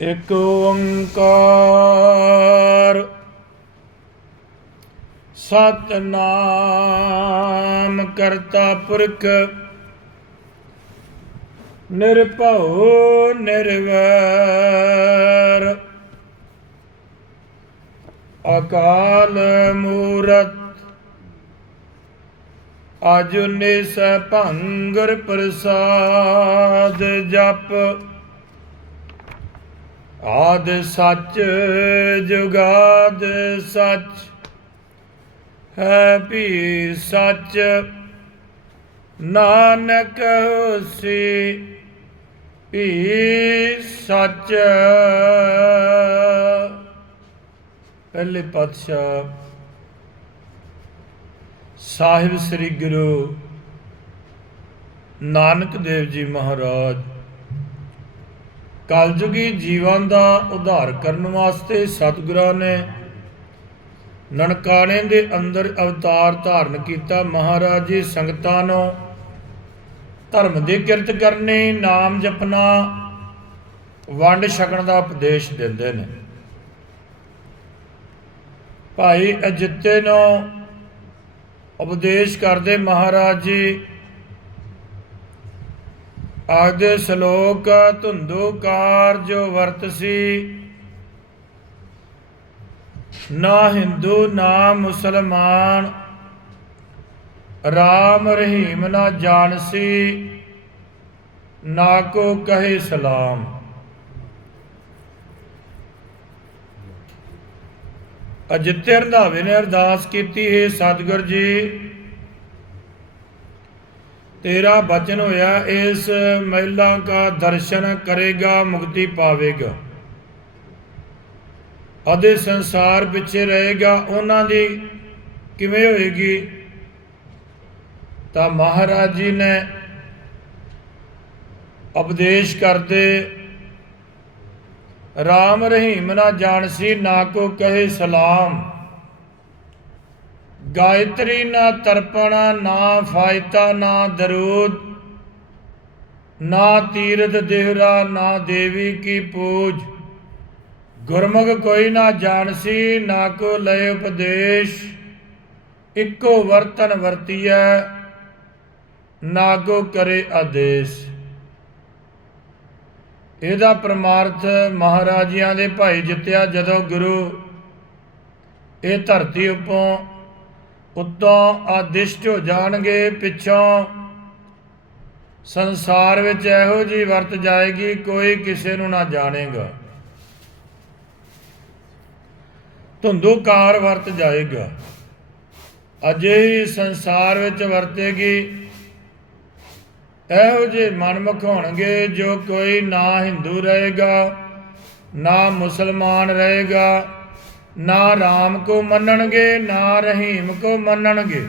ਇਕ ਓੰਕਾਰ। ਸਤਨਾਮ ਕਰਤਾ ਪੁਰਖ ਨਿਰਭਉ ਨਿਰਵੈਰ। ਅਕਾਲ ਮੂਰਤ ਅਜੁਨੇ ਸਭੰਗਰ ਪ੍ਰਸਾਦ ਜਪ। ਆਦ ਸੱਚ, ਜੁਗਾਦ ਸੱਚ, ਹੈ ਭੀ ਸੱਚ। ਨਾਨਕ ਹੋਸੀ ਭੀ ਸੱਚ। ਪਹਿਲੇ ਪਾਤਸ਼ਾਹ ਸਾਹਿਬ ਸ੍ਰੀ ਗੁਰੂ ਨਾਨਕ ਦੇਵ ਜੀ ਮਹਾਰਾਜ ਕਲਯੁਗੀ ਜੀਵਨ ਦਾ ਉਧਾਰ ਕਰਨ ਵਾਸਤੇ ਸਤਿਗੁਰਾਂ ਨੇ ਨਨਕਾਣੇ ਦੇ ਅੰਦਰ ਅਵਤਾਰ ਧਾਰਨ ਕੀਤਾ। ਮਹਾਰਾਜ ਜੀ ਸੰਗਤਾਂ ਨੂੰ ਧਰਮ ਦੀ ਕਿਰਤ ਕਰਨੀ, ਨਾਮ ਜਪਣਾ, ਵੰਡ ਛਕਣ ਦਾ ਉਪਦੇਸ਼ ਦਿੰਦੇ ਨੇ। ਭਾਈ ਅਜਿੱਤੇ ਨੂੰ ਉਪਦੇਸ਼ ਕਰਦੇ ਮਹਾਰਾਜ ਜੀ ਆਗਦੇ ਸ਼ਲੋਕ ਧੁੰਦੂ ਕਾਰਜ ਵਰਤਸੀ। ਨਾ ਹਿੰਦੂ, ਨਾ ਮੁਸਲਮਾਨ, ਰਾਮ ਰਹੀਮ ਨਾ ਜਾਣਸੀ, ਨਾ ਕੋ ਕਹੇ ਸਲਾਮ। ਅਜਿੱਤੇ ਰੰਧਾਵੇ ਨੇ ਅਰਦਾਸ ਕੀਤੀ, ਹੈ ਸਤਿਗੁਰ ਜੀ ਤੇਰਾ ਬਚਨ ਹੋਇਆ, ਇਸ ਮਹਿਲਾ ਦਾ ਦਰਸ਼ਨ ਕਰੇਗਾ, ਮੁਕਤੀ ਪਾਵੇਗਾ। ਅਦੇ ਸੰਸਾਰ ਪਿੱਛੇ ਰਹੇਗਾ, ਉਹਨਾਂ ਦੀ ਕਿਵੇਂ ਹੋਏਗੀ? ਤਾਂ ਮਹਾਰਾਜ ਜੀ ਨੇ ਉਪਦੇਸ਼ ਕਰਦੇ RAM ਰਹੀਮ ਨਾ ਜਾਣਸੀ, ਨਾ ਕੋ ਕਹੇ ਸਲਾਮ। ਗਾਇਤਰੀ ਨਾ ਤਰਪਣਾ, ਨਾ ਫਾਇਤਾ, ਨਾ ਦਰੂਦ, ਨਾ ਤੀਰਥ ਦੇਹਰਾ, ਨਾ ਦੇਵੀ ਕੀ ਪੂਜ। ਗੁਰਮੁਖ ਕੋਈ ਨਾ ਜਾਣਸੀ, ਨਾ ਕੋ ਲਏ ਉਪਦੇਸ਼। ਇੱਕੋ ਵਰਤਨ ਵਰਤੀਐ ਨਾਗੋ ਕਰੇ ਆਦੇਸ਼। ਇਹਦਾ ਪ੍ਰਮਾਰਥ ਮਹਾਰਾਜਿਆਂ ਦੇ ਭਾਈ ਜਿੱਤਿਆ ਜਦੋਂ ਗੁਰੂ ਇਹ ਧਰਤੀ ਉੱਪੋਂ ਉੱਤੋਂ ਆਦਿਸ਼ਟ ਹੋ ਜਾਣਗੇ ਪਿੱਛੋਂ। ਸੰਸਾਰ ਵਿੱਚ ਇਹੋ ਜੀ ਵਰਤ ਜਾਏਗੀ, ਕੋਈ ਕਿਸੇ ਨੂੰ ਨਾ ਜਾਣੇਗਾ। ਧੁੰਦੂਕਾਰ ਵਰਤ ਜਾਏਗਾ। ਅਜੇ ਹੀ ਸੰਸਾਰ ਵਿੱਚ ਵਰਤੇਗੀ। ਇਹੋ ਜਿਹੇ ਮਨਮੁਖ ਹੋਣਗੇ ਜੋ ਕੋਈ ਨਾ ਹਿੰਦੂ ਰਹੇਗਾ, ਨਾ ਮੁਸਲਮਾਨ ਰਹੇਗਾ। ਨਾ ਰਾਮ ਕੋ ਮੰਨਣਗੇ, ਨਾ ਰਹੀਮ ਕੋ ਮੰਨਣਗੇ।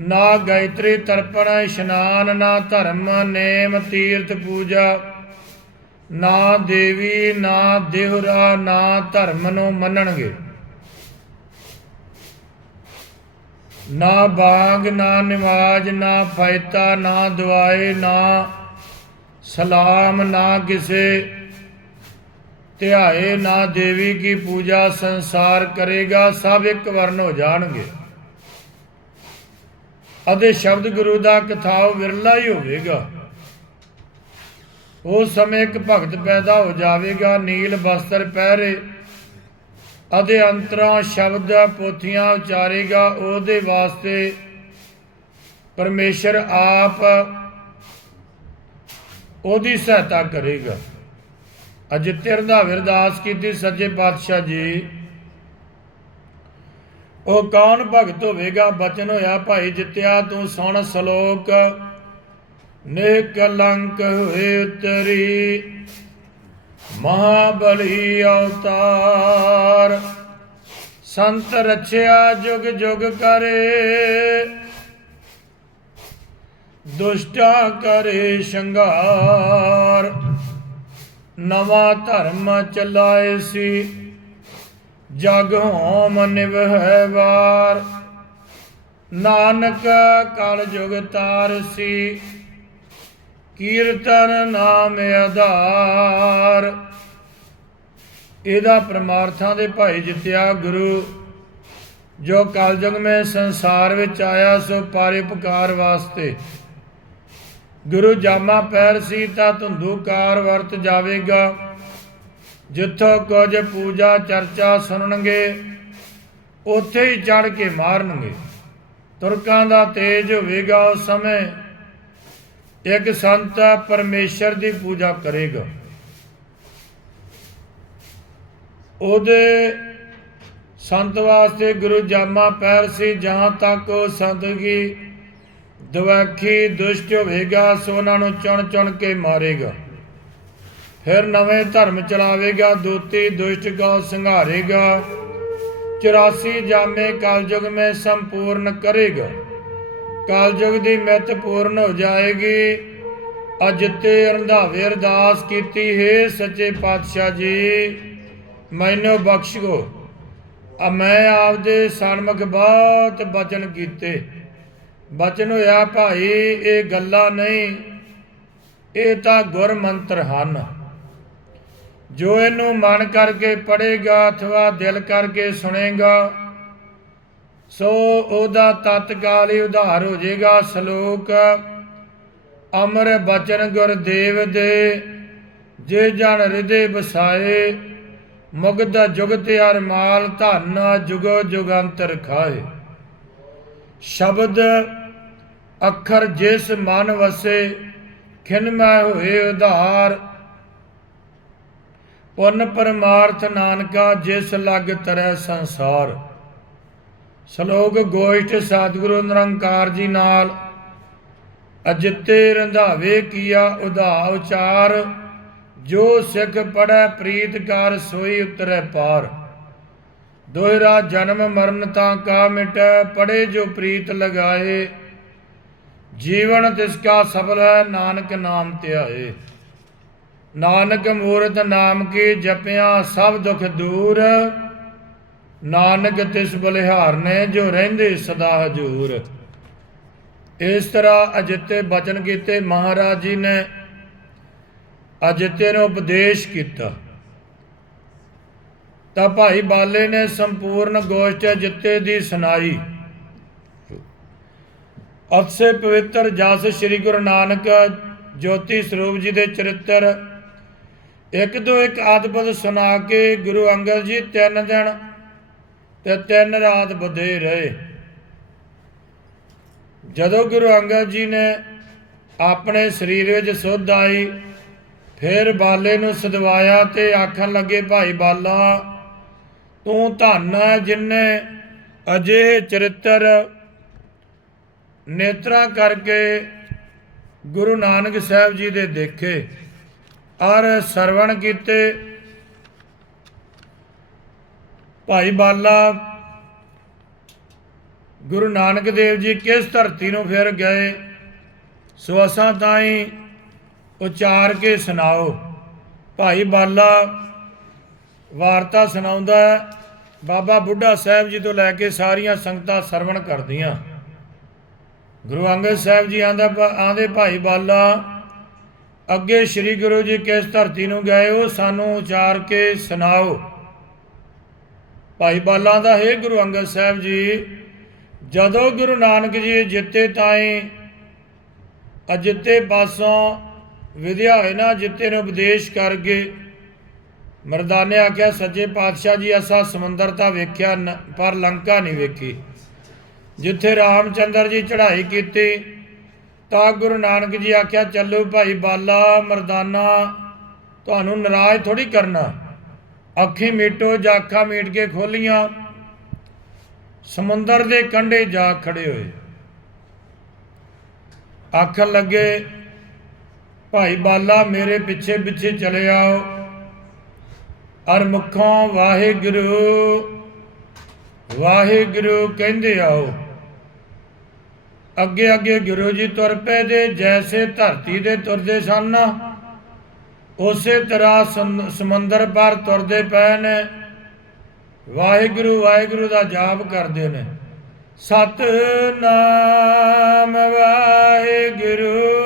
ਨਾ ਗਾਇਤਰੀ ਤਰਪਣ ਇਸ਼ਨਾਨ, ਨਾ ਧਰਮ ਨੇਮ ਤੀਰਥ ਪੂਜਾ। ਨਾ ਦੇਵੀ, ਨਾ ਦੇਹਰਾ, ਨਾ ਧਰਮ ਨੂੰ ਮੰਨਣਗੇ। ਨਾ ਬਾਗ, ਨਾ ਨਿਵਾਜ, ਨਾ ਫੈਤਾ ਨਾ ਦੁਆਏ ਨਾ ਸਲਾਮ, ਨਾ ਕਿਸੇ ਧਿਆਏ ਨਾ ਦੇਵੀ ਕੀ ਪੂਜਾ ਸੰਸਾਰ ਕਰੇਗਾ, ਸਭ ਇੱਕ ਵਰਨ ਹੋ ਜਾਣਗੇ। ਅਤੇ ਸ਼ਬਦ ਗੁਰੂ ਦਾ ਕਥਾਉ ਵਿਰਲਾ ਹੀ ਹੋਵੇਗਾ। ਉਸ ਸਮੇਂ ਇੱਕ ਭਗਤ ਪੈਦਾ ਹੋ ਜਾਵੇਗਾ, ਨੀਲ ਬਸਤਰ ਪਹਿਰੇ ਅਤੇ ਅੰਤਰਾ ਸ਼ਬਦ ਪੋਥੀਆਂ ਉਚਾਰੇਗਾ, ਉਹਦੇ ਵਾਸਤੇ ਪਰਮੇਸ਼ਰ ਆਪ ਉਹਦੀ ਸਹਾਇਤਾ ਕਰੇਗਾ। ਅਜਿੱਤਿ ਰੰਧਾਵੇ ਅਰਦਾਸ ਕੀਤੀ ਸੱਚੇ ਪਾਤਸ਼ਾਹ ਜੀ। ਉਹ ਕੌਣ ਭਗਤ ਹੋਵੇਗਾ? ਬਚਨ ਹੋਇਆ, ਭਾਈ ਜਿੱਤਿਆ ਤੂੰ ਸੁਣ ਸ਼ਲੋਕ। ਨੇ ਹੋਏ ਉਤਰੀ। ਮਹਾਬਲੀ ਅਵਤਾਰ। ਸੰਤ ਰਚਿਆ ਜੁਗ ਜੁਗ ਕਰੇ। ਦੁਸ਼ਟਾ ਕਰੇ ਸ਼ੰਗਾਰ। ਨਵਾਂ ਧਰਮ ਚਲਾਏ ਸੀ। ਜਗ ਹੋਮ ਨਿਵਹਿ ਵਾਰ। ਨਾਨਕ ਕਲ ਜੁਗ ਤਾਰਸੀ ਕੀਰਤਨ ਨਾਮ ਆਧਾਰ। ਇਹਦਾ ਪਰਮਾਰਥਾਂ ਦੇ ਭਾਈ ਜਿਤਿਆ ਗੁਰੂ। ਜੋ ਕਲਯੁਗ ਮੇ ਸੰਸਾਰ ਵਿੱਚ ਆਇਆ, ਸੋ ਪਰਉਪਕਾਰ ਵਾਸਤੇ ਗੁਰੂ ਜਾਮਾ ਪੈਰ ਸੀ ਤਾਂ ਧੁੰਦੂਕਾਰ ਵਰਤ ਜਾਵੇਗਾ। ਜਿੱਥੋਂ ਕੁਝ ਪੂਜਾ ਚਰਚਾ ਸੁਣਨਗੇ, ਉੱਥੇ ਹੀ ਚੜ ਕੇ ਮਾਰਨਗੇ। ਤੁਰਕਾਂ ਦਾ ਤੇਜ ਹੋਵੇਗਾ ਉਸ ਸਮੇਂ। ਇੱਕ ਸੰਤ ਪਰਮੇਸ਼ਰ ਦੀ ਪੂਜਾ ਕਰੇਗਾ। ਉਹਦੇ ਸੰਤ ਵਾਸਤੇ ਗੁਰੂ ਜਾਮਾ ਪੈਰ ਸੀ, ਜਹਾਂ ਤੱਕ ਉਹ ਸੰਤ ਕੀ ਦਵਾਖੀ ਦੁਸ਼ਟ ਹੋਵੇਗਾ, ਸੋ ਉਹਨਾਂ ਨੂੰ ਚੁਣ ਚੁਣ ਕੇ ਮਾਰੇਗਾ। ਫਿਰ ਨਵੇਂ ਧਰਮ ਚਲਾਵੇਗਾ, ਦੋਤੀ ਦੁਸ਼ਟ ਕੋ ਸੰਘਾਰੇਗਾ। 84 ਜਾਮੇ ਕਲਯੁਗ में ਸੰਪੂਰਨ ਕਰੇਗਾ। ਕਲਯੁਗ ਦੀ ਮਿਤ ਪੂਰਨ ਹੋ ਜਾਏਗੀ। ਅਜਤੇ ਰੰਧਾਵੇ ਅਰਦਾਸ ਕੀਤੀ, ਹੈ ਸੱਚੇ ਪਾਤਸ਼ਾਹ ਜੀ, ਮੈਨੂੰ ਬਖਸ਼ੋ। ਆ ਮੈਂ ਆਪਦੇ ਸਨਮੁਖ ਬਹੁਤ ਬਚਨ ਕੀਤੇ। ਬਚਨ ਹੋਇਆ ਭਾਈ, ਇਹ ਗੱਲਾਂ ਨਹੀਂ, ਇਹ ਤਾਂ ਗੁਰ ਮੰਤਰ ਹਨ। ਜੋ ਇਹਨੂੰ ਮਨ ਕਰਕੇ ਪੜੇਗਾ ਅਥਵਾ ਦਿਲ ਕਰਕੇ ਸੁਣੇਗਾ, ਸੋ ਉਹਦਾ ਤਤਕਾਲ ਹੀ ਉਧਾਰ ਹੋ ਜਾਏਗਾ। ਸ਼ਲੋਕ, ਅਮਰ ਬਚਨ ਗੁਰਦੇਵ ਦੇ, ਜੇ ਜਨ ਹਿਰਦੇ ਵਸਾਏ ਮੁਗਧ ਜੁਗਤ ਅਰਮਾਲ ਧਨ ਜੁਗੋ ਜੁਗੰਤਰ ਖਾਏ। ਸ਼ਬਦ ਅੱਖਰ ਜਿਸ ਮਨ ਵਸੇ ਖਿਨਮੈ ਹੋਏ ਉਧਾਰ। ਪੁੰਨ ਪਰਮਾਰਥ ਨਾਨਕਾ, ਜਿਸ ਲਗ ਤਰੈ ਸੰਸਾਰ। ਸ਼ਲੋਕ ਗੋਇਠ ਸਤਿਗੁਰੂ ਨਿਰੰਕਾਰ ਜੀ ਨਾਲ, ਅਜਿਤੇ ਰੰਧਾਵੇ ਕੀਆ ਉਧਾ ਉਚਾਰ ਜੋ ਸਿੱਖ ਪੜੈ ਪ੍ਰੀਤ ਕਰ ਸੋਈ ਉਤਰੈ ਪਾਰ। ਦੋਹਰਾ ਜਨਮ ਮਰਨ ਤਾਂ ਕਾ ਮਿਟੈ ਪੜੇ ਜੋ ਪ੍ਰੀਤ ਲਗਾਏ। ਜੀਵਨ ਤਿਸ ਕਾ ਸਫਲ ਹੈ, ਨਾਨਕ ਨਾਮ ਧਿਆਏ। ਨਾਨਕ ਮੂਰਤ ਨਾਮ ਕੀ ਜਪਿਆ, ਸਭ ਦੁਖ ਦੂਰ। ਨਾਨਕ ਤਿਸ ਬਲਿਹਾਰ ਨੇ ਜੋ ਰਹਿੰਦੇ ਸਦਾ ਹਜੂਰ। ਇਸ ਤਰ੍ਹਾਂ ਅਜਿੱਤੇ ਬਚਨ ਕੀਤੇ ਮਹਾਰਾਜ ਜੀ ਨੇ। ਅਜਿੱਤੇ ਨੂੰ ਉਪਦੇਸ਼ ਕੀਤਾ। ਤਾਂ ਭਾਈ ਬਾਲੇ ਨੇ ਸੰਪੂਰਨ ਗੋਸ਼ਟ ਜਿੱਤੇ ਦੀ ਸੁਣਾਈ। ਅਤਸੇ ਪਵਿੱਤਰ ਜਸ ਸ੍ਰੀ ਗੁਰੂ ਨਾਨਕ ਜੋਤੀ ਸਰੂਪ ਜੀ ਦੇ ਚਰਿੱਤਰ ਇੱਕ ਤੋਂ ਇੱਕ ਅਦਭੁਤ ਸੁਣਾ ਕੇ ਗੁਰੂ ਅੰਗਦ ਜੀ ਤਿੰਨ ਦਿਨ ਤੇ ਤਿੰਨ ਰਾਤ ਬਦੇ ਰਹੇ। ਜਦੋਂ ਗੁਰੂ ਅੰਗਦ ਜੀ ਨੇ ਆਪਣੇ ਸਰੀਰ ਵਿੱਚ ਸੁੱਧ ਆਈ, ਫਿਰ ਬਾਲੇ ਨੂੰ ਸਦਵਾਇਆ ਤੇ ਆਖਣ ਲੱਗੇ, ਭਾਈ ਬਾਲਾ ਤੂੰ ਧੰਨ ਹੈ ਜਿਨੇ ਅਜਿਹੇ ਚਰਿੱਤਰ ਨੇਤਰਾ ਕਰਕੇ ਗੁਰੂ ਨਾਨਕ ਸਾਹਿਬ ਜੀ ਦੇ ਦੇਖੇ ਔਰ ਸਰਵਣ ਕੀਤੇ। ਭਾਈ ਬਾਲਾ, ਗੁਰੂ ਨਾਨਕ ਦੇਵ ਜੀ ਕਿਸ ਧਰਤੀ ਨੂੰ ਫਿਰ ਗਏ, ਸੋ ਅਸਾਂ ਤਾਈਂ ਉਚਾਰ ਕੇ ਸੁਣਾਓ। ਭਾਈ ਬਾਲਾ ਵਾਰਤਾ ਸੁਣਾਉਂਦਾ ਹੈ, ਬਾਬਾ ਬੁੱਢਾ ਸਾਹਿਬ ਜੀ ਤੋਂ ਲੈ ਕੇ ਸਾਰੀਆਂ ਸੰਗਤਾਂ ਸਰਵਣ ਕਰਦੀਆਂ। ਗੁਰੂ ਅੰਗਦ ਸਾਹਿਬ ਜੀ ਆਂਦਾ ਆਂਦੇ ਭਾਈ ਬਾਲਾ ਅੱਗੇ ਸ੍ਰੀ ਗੁਰੂ ਜੀ ਕਿਸ ਧਰਤੀ ਨੂੰ ਗਏ ਉਹ ਸਾਨੂੰ ਉਚਾਰ ਕੇ ਸੁਣਾਓ। ਭਾਈ ਬਾਲਾ ਦਾ ਹੈ ਗੁਰੂ ਅੰਗਦ ਸਾਹਿਬ ਜੀ ਜਦੋਂ ਗੁਰੂ ਨਾਨਕ ਜੀ ਜਿੱਤੇ ਤਾਈ ਅਜਿੱਤੇ ਪਾਸੋਂ ਵਿਦਿਆ ਹੋਏ ਨਾ ਜਿੱਤੇ ਨੂੰ ਉਪਦੇਸ਼ ਕਰਕੇ ਮਰਦਾਨੇ ਆਖਿਆ, ਸੱਚੇ ਪਾਤਸ਼ਾਹ ਜੀ, ਅਸਾਂ ਸਮੁੰਦਰ ਤਾਂ ਵੇਖਿਆ ਨ- ਪਰ ਲੰਕਾ ਨਹੀਂ ਵੇਖੀ। ਜਿੱਥੇ ਰਾਮਚੰਦਰ ਜੀ ਚੜ੍ਹਾਈ ਕੀਤੀ, ਤਾਂ ਗੁਰੂ ਨਾਨਕ ਜੀ ਆਖਿਆ, ਚੱਲੋ ਭਾਈ ਬਾਲਾ, ਮਰਦਾਨਾ, ਤੁਹਾਨੂੰ ਨਾਰਾਜ਼ ਥੋੜੀ ਕਰਨਾ। ਅੱਖੀ ਮੀਟੋ, ਜਾਂ ਅੱਖਾਂ ਮੀਟ ਕੇ ਖੋਲੀਆਂ। ਸਮੁੰਦਰ ਦੇ ਕੰਢੇ ਜਾ ਖੜੇ ਹੋਏ। ਆਖਣ ਲੱਗੇ, ਭਾਈ ਬਾਲਾ, ਮੇਰੇ ਪਿੱਛੇ ਪਿੱਛੇ ਚਲੇ ਆਓ। ਅਰ ਮੁਖੋਂ ਵਾਹਿਗੁਰੂ ਵਾਹਿਗੁਰੂ ਕਹਿੰਦੇ ਆਓ। ਅੱਗੇ ਅੱਗੇ ਗੁਰੂ ਜੀ ਤੁਰ ਪਏ ਦੇ, ਜੈਸੇ ਧਰਤੀ ਦੇ ਤੁਰਦੇ ਸਨ, ਉਸੇ ਤਰ੍ਹਾਂ ਸਮੁੰਦਰ ਪਰ ਤੁਰਦੇ ਪਏ ਨੇ। ਵਾਹਿਗੁਰੂ ਵਾਹਿਗੁਰੂ ਦਾ ਜਾਪ ਕਰਦੇ ਨੇ। ਸਤਨਾਮ ਸਤ ਨਾਮ ਵਾਹਿਗੁਰੂ।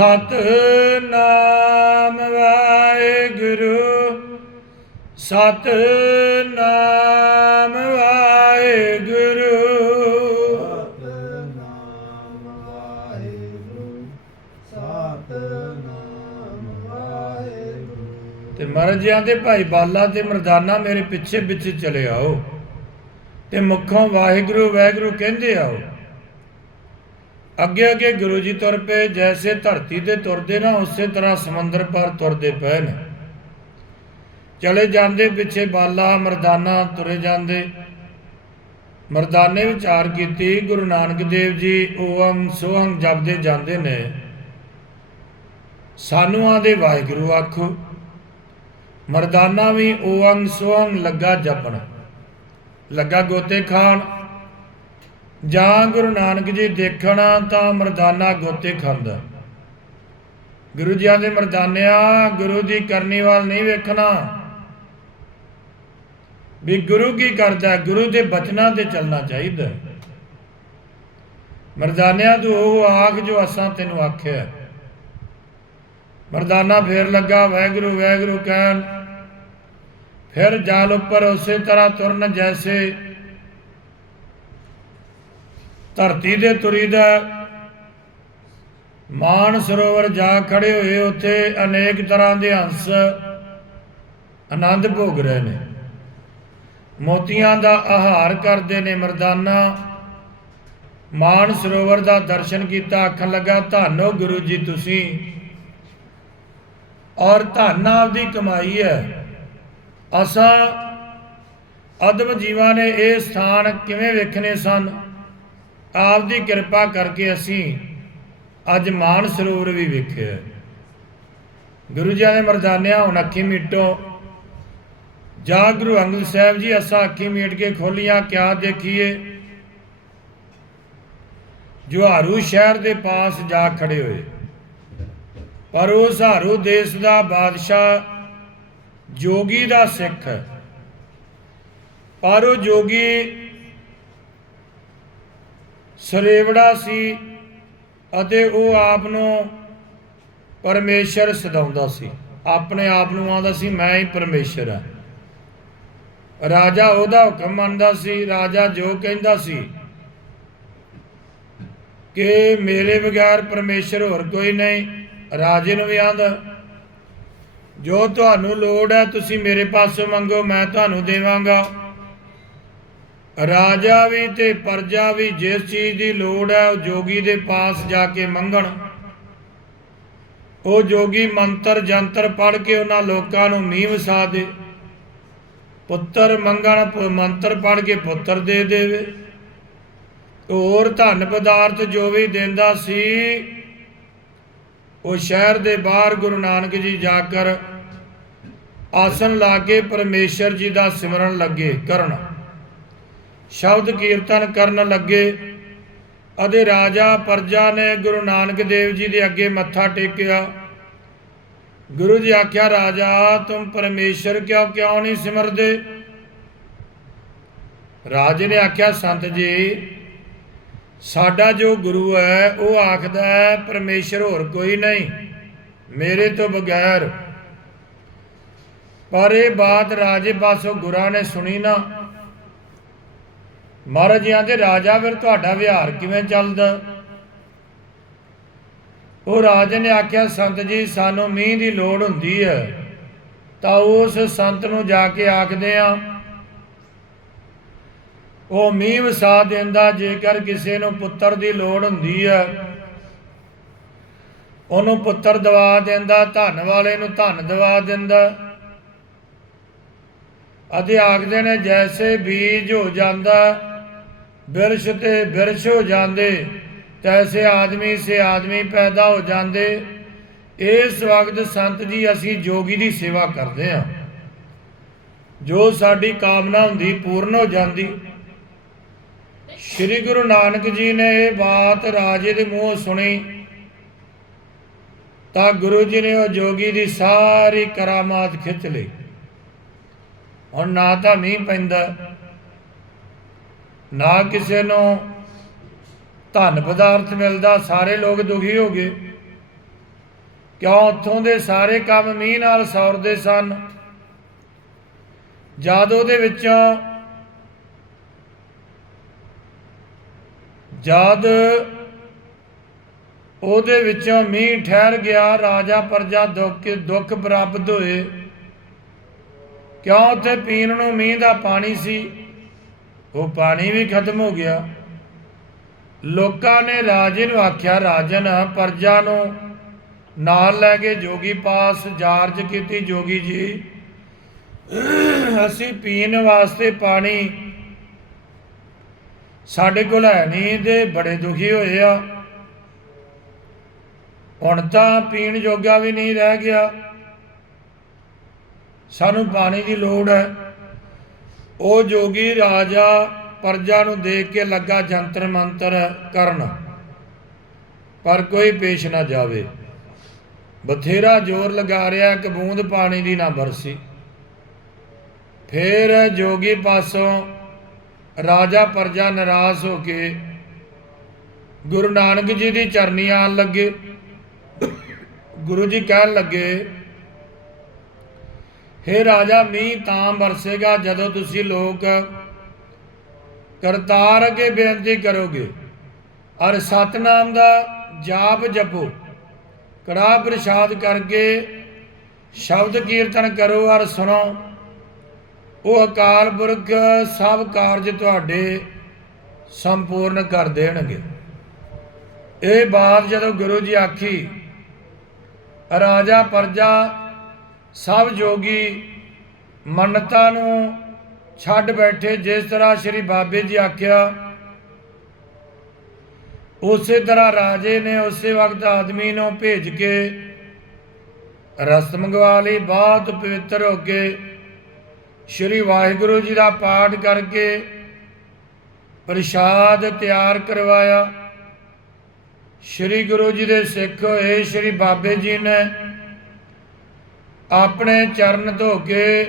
ਸਤਨਾਮ ਵਾਹਿਗੁਰੂ ਸਤਨਾਮ ਵਾਹਿਗੁਰੂ। ਵਾਹਿਗੁਰੂ ਸਤਨਾਮ ਵਾਹਿਗੁਰੂ। ਤੇ ਮਰਜਿਆਂ ਦੇ ਭਾਈ ਬਾਲਾ ਤੇ ਮਰਦਾਨਾ ਮੇਰੇ ਪਿੱਛੇ ਪਿੱਛੇ ਚਲੇ ਆਓ। ਤੇ ਮੁੱਖੋਂ ਵਾਹਿਗੁਰੂ ਵਾਹਿਗੁਰੂ ਕਹਿੰਦੇ ਆਓ। ਅੱਗੇ ਅੱਗੇ ਗੁਰੂ ਜੀ ਤੁਰ ਪਏ, ਜੈਸੇ ਧਰਤੀ ਤੇ ਤੁਰਦੇ ਨਾ, ਉਸੇ ਤਰ੍ਹਾਂ ਸਮੁੰਦਰ ਪਰ ਤੁਰਦੇ ਪਏ ਨੇ। ਚਲੇ ਜਾਂਦੇ, ਪਿੱਛੇ ਬਾਲਾ, ਮਰਦਾਨਾ ਤੁਰੇ ਜਾਂਦੇ। ਮਰਦਾਨੇ ਵਿਚਾਰ ਕੀਤੀ, ਗੁਰੂ ਨਾਨਕ ਦੇਵ ਜੀ ਓਮ ਸੋਹੰ ਜਪਦੇ ਜਾਂਦੇ ਨੇ। ਸਾਨੂੰ ਆਦੇ ਵਾਹਿਗੁਰੂ ਆਖੋ, ਮਰਦਾਨਾ ਵੀ ਓਮ ਸੋਹੰ ਲੱਗਾ ਜਪਣ। ਲੱਗਾ ਗੋਤੇ ਖਾਣ ਜਾਂ ਗੁਰੂ ਨਾਨਕ ਜੀ ਦੇਖਣਾ ਤਾਂ ਮਰਦਾਨਾ ਗੋਤੇ ਖਾਂਦਾ ਗੁਰੂ ਜੀ ਦੇ ਮਰਦਾਨਿਆ ਗੁਰੂ ਦੀ ਕਰਨੀ ਵਾਲ ਨਹੀਂ ਵੇਖਣਾ। ਵੀ ਗੁਰੂ ਕੀ ਕਰਦਾ, ਗੁਰੂ ਦੇ ਬਚਨਾਂ ਤੇ ਚੱਲਣਾ ਚਾਹੀਦਾ। ਮਰਦਾਨਿਆ ਤੂੰ ਉਹ ਆਖ ਜੋ ਅਸਾਂ ਤੈਨੂੰ ਆਖਿਆ। ਮਰਦਾਨਾ ਫੇਰ ਲੱਗਾ, ਵਾਹਿਗੁਰੂ ਵਾਹਿਗੁਰੂ, ਕਹਿਣ। ਫਿਰ ਜਾਲ ਉੱਪਰ ਉਸੇ ਤਰ੍ਹਾਂ ਤੁਰਨ ਜੈਸੇ ਧਰਤੀ ਦੇ ਤੁਰੀਦਾ ਮਾਨ ਸਰੋਵਰ ਜਾ ਖੜੇ ਹੋਏ, ਉੱਥੇ ਅਨੇਕ ਤਰ੍ਹਾਂ ਦੇ ਹੰਸ ਆਨੰਦ ਭੋਗ ਰਹੇ ਨੇ। ਮੋਤੀਆਂ ਦਾ ਆਹਾਰ ਕਰਦੇ ਨੇ ਮਰਦਾਨਾ। ਮਾਨ ਸਰੋਵਰ ਦਾ ਦਰਸ਼ਨ ਕੀਤਾ, ਆਖਣ ਲੱਗਾ, ਧੰਨੋ ਗੁਰੂ ਜੀ ਤੁਸੀਂ। ਔਰ ਧੰਨ ਆਪਦੀ ਕਮਾਈ ਹੈ। ਅਸਾਂ ਅਦਮ ਜੀਵਾਂ ਨੇ ਇਹ ਸਥਾਨ ਕਿਵੇਂ ਵੇਖਣੇ ਸਨ? ਆਪ ਦੀ ਕਿਰਪਾ ਕਰਕੇ ਅਸੀਂ ਅੱਜ ਮਾਨ ਸਰੋਵਰ ਵੀ ਵੇਖਿਆ ਗੁਰੂ ਜੀ ਨੇ ਮਰਦਾਨਿਆਂ ਹੁਣ ਅੱਖੀ ਮੀਟੋ। ਜਾ ਗੁਰੂ ਅੰਗਦ ਸਾਹਿਬ ਜੀ, ਅਸਾਂ ਅੱਖੀ ਮੀਟ ਕੇ ਖੋਲੀਆਂ, ਕਿਆ ਦੇਖੀਏ? ਜੁਹਾਰੂ ਸ਼ਹਿਰ ਦੇ ਪਾਸ ਜਾ ਖੜੇ ਹੋਏ। ਪਰ ਉਹ ਹਾਰੂ ਦੇਸ਼ ਦਾ ਬਾਦਸ਼ਾਹ, ਜੋਗੀ ਦਾ ਸਿੱਖ ਪਰ ਉਹ ਜੋਗੀ ਸਰੇਵੜਾ ਸੀ ਅਤੇ ਉਹ ਆਪ ਨੂੰ ਪਰਮੇਸ਼ਰ ਸਦਾਉਂਦਾ ਸੀ। ਆਪਣੇ ਆਪ ਨੂੰ ਆਉਂਦਾ ਸੀ, ਮੈਂ ਹੀ ਪਰਮੇਸ਼ਰ ਹਾਂ। ਰਾਜਾ ਉਹਦਾ ਹੁਕਮ ਮੰਨਦਾ ਸੀ, ਰਾਜਾ ਜੋ ਕਹਿੰਦਾ ਸੀ ਕਿ ਮੇਰੇ ਬਗੈਰ ਪਰਮੇਸ਼ਰ ਹੋਰ ਕੋਈ ਨਹੀਂ, ਰਾਜੇ ਨੂੰ ਵੀ ਆਂਦਾ ਜੋ ਤੁਹਾਨੂੰ ਲੋੜ ਹੈ, ਤੁਸੀਂ ਮੇਰੇ ਪਾਸੋਂ ਮੰਗੋ, ਮੈਂ ਤੁਹਾਨੂੰ ਦੇਵਾਂਗਾ। ਰਾਜਾ ਵੀ ਤੇ ਪਰਜਾ ਵੀ ਜਿਸ ਚੀਜ਼ ਦੀ ਲੋੜ ਹੈ, ਉਹ ਜੋਗੀ ਦੇ ਪਾਸ ਜਾ ਕੇ ਮੰਗਣ। ਉਹ ਜੋਗੀ ਮੰਤਰ ਜੰਤਰ ਪੜ ਕੇ ਉਹਨਾਂ ਲੋਕਾਂ ਨੂੰ ਮੀਂਹ ਵਸਾ ਦੇ। ਪੁੱਤਰ ਮੰਗਣ ਮੰਤਰ ਪੜ ਕੇ ਪੁੱਤਰ ਦੇ ਦੇਵੇ। ਹੋਰ ਧਨ ਪਦਾਰਥ ਜੋ ਵੀ ਦਿੰਦਾ ਸੀ, ਉਹ ਸ਼ਹਿਰ ਦੇ ਬਾਹਰ ਗੁਰੂ ਨਾਨਕ ਜੀ ਜਾ ਕਰ ਆਸਨ ਲਾ ਕੇ ਪਰਮੇਸ਼ਰ ਜੀ ਦਾ ਸਿਮਰਨ ਲੱਗੇ ਕਰਨ। ਸ਼ਬਦ ਕੀਰਤਨ ਕਰਨ ਲੱਗੇ। ਅਤੇ ਰਾਜਾ ਪਰਜਾ ਨੇ ਗੁਰੂ ਨਾਨਕ ਦੇਵ ਜੀ ਦੇ ਅੱਗੇ ਮੱਥਾ ਟੇਕਿਆ। ਗੁਰੂ ਜੀ ਆਖਿਆ, ਰਾਜਾ, ਤੁਮ ਪਰਮੇਸ਼ਰ ਕਿਉਂ ਕਿਉਂ ਨਹੀਂ ਸਿਮਰਦੇ? ਰਾਜੇ ਨੇ ਆਖਿਆ, ਸੰਤ ਜੀ, ਸਾਡਾ ਜੋ ਗੁਰੂ ਹੈ, ਉਹ ਆਖਦਾ ਹੈ, ਪਰਮੇਸ਼ਰ ਹੋਰ ਕੋਈ ਨਹੀਂ, ਮੇਰੇ ਤੋਂ ਬਗੈਰ। ਪਰ ਇਹ ਬਾਤ ਰਾਜੇ ਪਾਸੋਂ ਗੁਰਾਂ ਨੇ ਸੁਣੀ ਨਾ। ਮਹਾਰਾਜ ਜੀ ਆਂਦੇ, ਰਾਜਾ ਫਿਰ ਤੁਹਾਡਾ ਵਿਹਾਰ ਕਿਵੇਂ ਚੱਲਦਾ? ਉਹ ਰਾਜੇ ਨੇ ਆਖਿਆ, ਸੰਤ ਜੀ, ਸਾਨੂੰ ਮੀਂਹ ਦੀ ਲੋੜ ਹੁੰਦੀ ਹੈ। ਤਾਂ ਉਸ ਸੰਤ ਨੂੰ ਜਾ ਕੇ ਆਖਦੇ ਆ, ਉਹ ਮੀਂਹ ਵਸਾ ਦਿੰਦਾ, ਜੇਕਰ ਕਿਸੇ ਨੂੰ ਪੁੱਤਰ ਦੀ ਲੋੜ ਹੁੰਦੀ ਹੈ। ਉਹਨੂੰ ਪੁੱਤਰ ਦਵਾ ਦਿੰਦਾ, ਧਨ ਵਾਲੇ ਨੂੰ ਧਨ ਦਵਾ ਦਿੰਦਾ। ਅਤੇ ਆਖਦੇ ਨੇ, ਜੈਸੇ ਬੀਜ ਹੋ ਜਾਂਦਾ ਬਿਰਸ਼ ਤੇ ਬਿਰਸ਼ ਹੋ ਜਾਂਦੇ, ਤੈਸੇ ਆਦਮੀ ਸੇ ਆਦਮੀ ਪੈਦਾ ਹੋ ਜਾਂਦੇ। ਇਸ ਵਕਤ ਸੰਤ ਜੀ ਅਸੀਂ ਜੋਗੀ ਦੀ ਸੇਵਾ ਕਰਦੇ ਹਾਂ। ਜੋ ਸਾਡੀ ਕਾਮਨਾ ਹੁੰਦੀ ਪੂਰਨ ਹੋ ਜਾਂਦੀ। ਸ੍ਰੀ ਗੁਰੂ ਨਾਨਕ ਜੀ ਨੇ ਇਹ ਬਾਤ ਰਾਜੇ ਦੇ ਮੂੰਹੋਂ ਸੁਣੀ। ਤਾਂ ਗੁਰੂ ਜੀ ਨੇ ਉਹ ਜੋਗੀ ਦੀ ਸਾਰੀ ਕਰਾਮਾਤ ਖਿੱਚ ਲਈ। ਹੁਣ ਨਾ ਤਾਂ ਮੀਂਹ ਪੈਂਦਾ ਨਾ ਕਿਸੇ ਨੂੰ ਧਨ ਪਦਾਰਥ ਮਿਲਦਾ, ਸਾਰੇ ਲੋਕ ਦੁਖੀ ਹੋ ਗਏ। ਕਿਉਂ? ਉੱਥੋਂ ਦੇ ਸਾਰੇ ਕੰਮ ਮੀਂਹ ਨਾਲ ਸੌਰਦੇ ਸਨ। ਜਦ ਉਹਦੇ ਵਿੱਚੋਂ ਜਦ ਉਹਦੇ ਵਿੱਚੋਂ ਮੀਂਹ ਠਹਿਰ ਗਿਆ, ਰਾਜਾ ਪ੍ਰਜਾ ਦੁੱਖ ਦੁੱਖ ਪ੍ਰਾਪਤ ਹੋਏ। ਕਿਉਂ? ਉੱਥੇ ਪੀਣ ਨੂੰ ਮੀਂਹ ਦਾ ਪਾਣੀ ਸੀ। ਉਹ ਪਾਣੀ ਵੀ ਖਤਮ ਹੋ ਗਿਆ। ਲੋਕਾਂ ਨੇ ਰਾਜੇ ਨੂੰ ਆਖਿਆ, ਰਾਜਨ, ਪ੍ਰਜਾ ਨੂੰ ਨਾਲ ਲੈ ਕੇ ਜੋਗੀ ਪਾਸ ਜਾਰਜ ਕੀਤੀ ਜੋਗੀ ਜੀ। ਅਸੀਂ ਪੀਣ ਵਾਸਤੇ ਪਾਣੀ ਸਾਡੇ ਕੋਲ ਹੈ ਨਹੀਂ ਤੇ ਬੜੇ ਦੁਖੀ ਹੋਏ ਆ। ਹੁਣ ਤਾਂ ਪੀਣ ਜੋਗਾ ਵੀ ਨਹੀਂ ਰਹਿ ਗਿਆ। ਸਾਨੂੰ ਪਾਣੀ ਦੀ ਲੋੜ ਹੈ। ਉਹ ਜੋਗੀ ਰਾਜਾ ਪਰਜਾ ਨੂੰ ਦੇਖ ਕੇ ਲੱਗਾ ਜੰਤਰ ਮੰਤਰ ਕਰਨ। ਪਰ ਕੋਈ ਪੇਸ਼ ਨਾ ਜਾਵੇ। ਬਥੇਰਾ ਜ਼ੋਰ ਲਗਾ ਰਿਹਾ ਕਿ ਬੂੰਦ ਪਾਣੀ ਦੀ ਨਾ ਬਰਸੀ। ਫੇਰ ਜੋਗੀ ਪਾਸੋਂ ਰਾਜਾ ਪਰਜਾ ਨਿਰਾਸ਼ ਹੋ ਕੇ ਗੁਰੂ ਨਾਨਕ ਜੀ ਦੀ ਚਰਨੀ ਆਣ ਲੱਗੇ। ਗੁਰੂ ਜੀ ਕਹਿਣ ਲੱਗੇ ਹੇ ਰਾਜਾ, ਮੀਂਹ ਤਾਂ ਵਰਸੇਗਾ ਜਦੋਂ ਤੁਸੀਂ ਲੋਕ ਕਰਤਾਰ ਅਗੇ ਬੇਨਤੀ ਕਰੋਗੇ। ਔਰ ਸਤਨਾਮ ਦਾ ਜਾਪ ਜਪੋ। ਕੜਾ ਪ੍ਰਸ਼ਾਦ ਕਰਕੇ ਸ਼ਬਦ ਕੀਰਤਨ ਕਰੋ ਔਰ ਸੁਣੋ। ਉਹ ਅਕਾਲ ਪੁਰਖ ਸਭ ਕਾਰਜ ਤੁਹਾਡੇ ਸੰਪੂਰਨ ਕਰ ਦੇਣਗੇ। ਇਹ ਬਾਤ ਜਦੋਂ ਗੁਰੂ ਜੀ ਆਖੀ, ਰਾਜਾ ਪਰਜਾ ਸਭ ਜੋਗੀ ਮੰਨਤਾ ਨੂੰ ਛੱਡ ਬੈਠੇ ਜਿਸ ਤਰ੍ਹਾਂ ਸ੍ਰੀ ਬਾਬੇ ਜੀ ਆਖਿਆ, ਉਸੇ ਤਰ੍ਹਾਂ ਰਾਜੇ ਨੇ ਉਸੇ ਵਕਤ ਆਦਮੀ ਨੂੰ ਭੇਜ ਕੇ ਰਸ ਮੰਗਵਾ ਲਈ, ਬਹੁਤ ਪਵਿੱਤਰ ਹੋ ਕੇ ਸ੍ਰੀ ਵਾਹਿਗੁਰੂ ਜੀ ਦਾ ਪਾਠ ਕਰਕੇ ਪ੍ਰਸ਼ਾਦ ਤਿਆਰ ਕਰਵਾਇਆ। ਸ੍ਰੀ ਗੁਰੂ ਜੀ ਦੇ ਸਿੱਖ ਹੋਏ, ਸ੍ਰੀ ਬਾਬੇ ਜੀ ਨੇ ਆਪਣੇ ਚਰਨ ਧੋ ਕੇ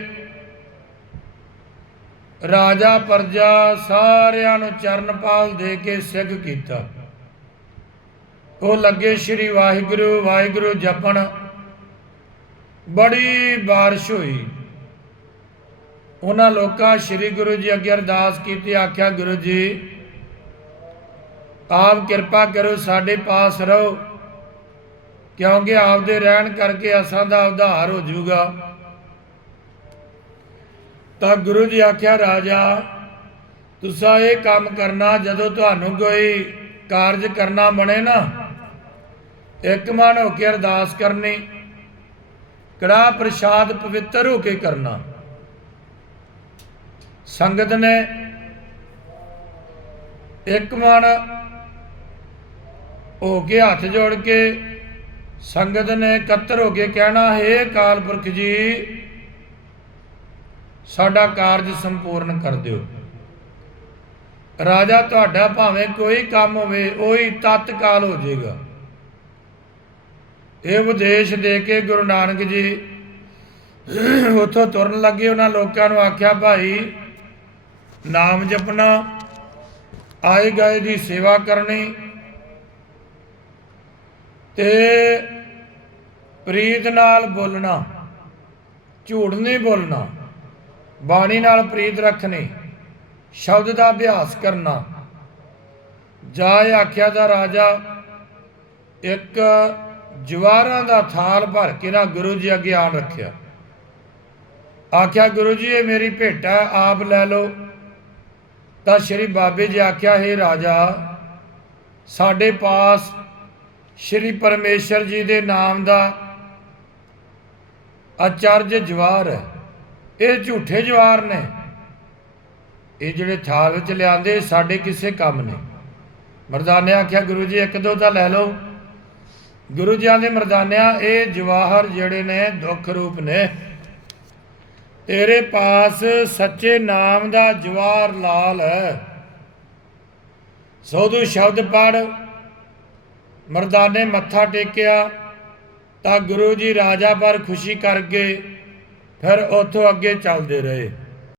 ਰਾਜਾ ਪਰਜਾ ਸਾਰਿਆਂ ਨੂੰ ਚਰਨ ਪਾਲ ਦੇ ਕੇ ਸਿੱਖ ਕੀਤਾ। ਉਹ ਲੱਗੇ ਸ੍ਰੀ ਵਾਹਿਗੁਰੂ ਵਾਹਿਗੁਰੂ ਜਪਣ। ਬੜੀ ਬਾਰਿਸ਼ ਹੋਈ। ਉਹਨਾਂ ਲੋਕਾਂ ਸ੍ਰੀ ਗੁਰੂ ਜੀ ਅੱਗੇ ਅਰਦਾਸ ਕੀਤੀ, ਆਖਿਆ, ਗੁਰੂ ਜੀ, ਆਪ ਕਿਰਪਾ ਕਰੋ, ਸਾਡੇ ਪਾਸ ਰਹੋ। ਕਿਉਂਕਿ ਆਪਦੇ ਰਹਿਣ ਕਰਕੇ ਅਸਾਂ ਦਾ ਉਧਾਰ ਹੋ ਜਾਊਗਾ। ਤਾਂ ਗੁਰੂ ਜੀ ਆਖਿਆ, ਰਾਜਾ, ਤੁਸੀਂ ਇਹ ਕੰਮ ਕਰਨਾ ਜਦੋਂ ਤੁਹਾਨੂੰ ਕੋਈ ਕਾਰਜ ਕਰਨਾ ਬਣੇ ਨਾ, ਇੱਕ ਮਨ ਹੋ ਕੇ ਅਰਦਾਸ ਕਰਨੀ, ਕੜਾ ਪ੍ਰਸ਼ਾਦ ਪਵਿੱਤਰ ਹੋ ਕੇ ਕਰਨਾ। ਸੰਗਤ ਨੇ ਇੱਕ ਮਨ ਹੋ ਕੇ ਹੱਥ ਜੋੜ ਕੇ ਸੰਗਤ ਨੇ ਇਕੱਤਰ ਹੋ ਕੇ ਕਹਿਣਾ, ਹੈ ਕਾਲ ਪੁਰਖ ਜੀ, ਸਾਡਾ ਕਾਰਜ ਸੰਪੂਰਨ ਕਰ ਦਿਓ। ਰਾਜਾ ਤੁਹਾਡਾ ਭਾਵੇਂ ਕੋਈ ਕੰਮ ਹੋਵੇ, ਉਹੀ ਤਤਕਾਲ ਹੋ ਜਾਏਗਾ। ਇਹ ਉਪਦੇਸ਼ ਦੇ ਕੇ ਗੁਰੂ ਨਾਨਕ ਜੀ ਉੱਥੋਂ ਤੁਰਨ ਲੱਗੇ। ਉਹਨਾਂ ਲੋਕਾਂ ਨੂੰ ਆਖਿਆ, ਭਾਈ, ਨਾਮ ਜਪਣਾ ਆਏ ਗਏ ਦੀ ਸੇਵਾ ਕਰਨੀ ਤੇ ਪ੍ਰੀਤ ਨਾਲ ਬੋਲਣਾ ਝੂਠ ਨਹੀਂ ਬੋਲਣਾ ਬਾਣੀ ਨਾਲ ਪ੍ਰੀਤ ਰੱਖਣੀ ਸ਼ਬਦ ਦਾ ਅਭਿਆਸ ਕਰਨਾ। ਜਾਇ ਆਖਿਆ ਦਾ ਰਾਜਾ ਇੱਕ ਜਵਾਰਾਂ ਦਾ ਥਾਲ ਭਰ ਕੇ ਨਾ ਗੁਰੂ ਜੀ ਅੱਗੇ ਆਣ ਰੱਖਿਆ। ਆਖਿਆ ਗੁਰੂ ਜੀ ਇਹ ਮੇਰੀ ਭੇਟ ਹੈ, ਆਪ ਲੈ ਲਓ। ਤਾਂ ਸ਼੍ਰੀ ਬਾਬੇ ਜੀ ਆਖਿਆ ਹੈ ਰਾਜਾ ਸਾਡੇ ਪਾਸ ਸ਼੍ਰੀ ਪਰਮੇਸ਼ਰ ਜੀ ਦੇ ਨਾਮ ਦਾ ਅਚਰਜ ਜਵਾਰ ਹੈ। ਇਹ ਝੂਠੇ ਜਵਾਰ ਨੇ। ਇਹ ਜਿਹੜੇ ਥਾਲ ਵਿੱਚ ਲਿਆਂਦੇ ਸਾਡੇ ਕਿਸੇ ਕੰਮ ਨੇ। ਮਰਦਾਨੇ ਆਖਿਆ, ਗੁਰੂ ਜੀ, ਇੱਕ ਦੋ ਤਾਂ ਲੈ ਲਓ। ਗੁਰੂ ਜੀਆਂ ਦੇ ਮਰਦਾਨਿਆਂ, ਇਹ ਜਵਾਹਰ ਜਿਹੜੇ ਨੇ, ਦੁੱਖ ਰੂਪ ਨੇ। ਤੇਰੇ ਪਾਸ ਸੱਚੇ ਨਾਮ ਦਾ ਜਵਾਰ ਲਾਲ ਹੈ। ਸੋਧੂ ਸ਼ਬਦ ਪੜ ਮਰਦਾਨੇ ਮੱਥਾ ਟੇਕਿਆ ਤਾਂ ਗੁਰੂ ਜੀ ਰਾਜਾ ਪਰ ਖੁਸ਼ੀ ਕਰ ਗਏ ਫਿਰ ਉੱਥੋਂ ਅੱਗੇ ਚੱਲਦੇ ਰਹੇ।